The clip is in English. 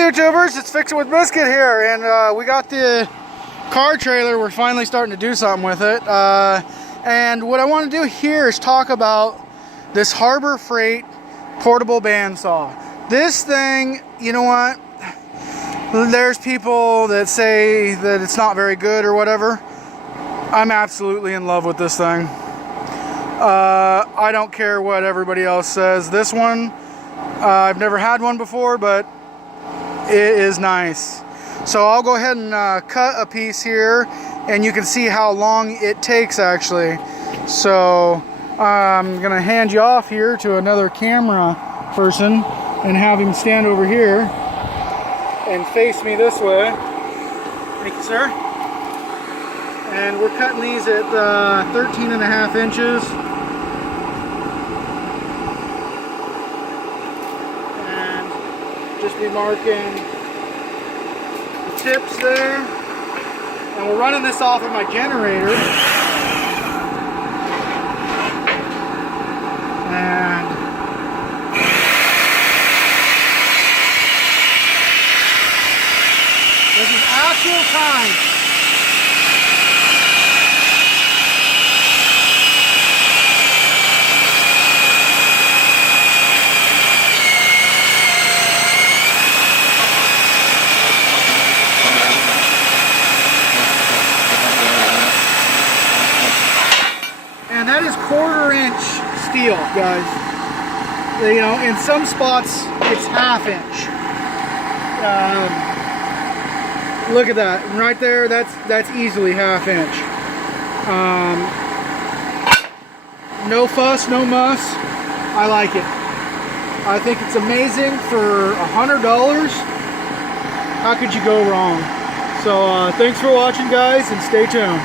Hey YouTubers, it's Fix It with Biscuit here, and we got the car trailer. We're finally starting to do something with it. And what I want to do here is talk about this Harbor Freight portable bandsaw. This thing, you know what? There's people that say that it's not very good or whatever. I'm absolutely in love with this thing. I don't care what everybody else says. This one, I've never had one before, but it is nice. So I'll go ahead and cut a piece here, and you can see how long it takes actually. So I'm gonna hand you off here to another camera person and have him stand over here and face me this way. Thank you, sir. And we're cutting these at 13.5 inches. And just be marking the tips there. And we're running this off of my generator. And this is actual time. And that is 1/4 inch steel, guys. You know, in some spots it's 1/2 inch. Look at that right there. That's easily 1/2 inch. No fuss, no muss. I like it. I think it's amazing for $100. How could you go wrong? So thanks for watching, guys, and stay tuned.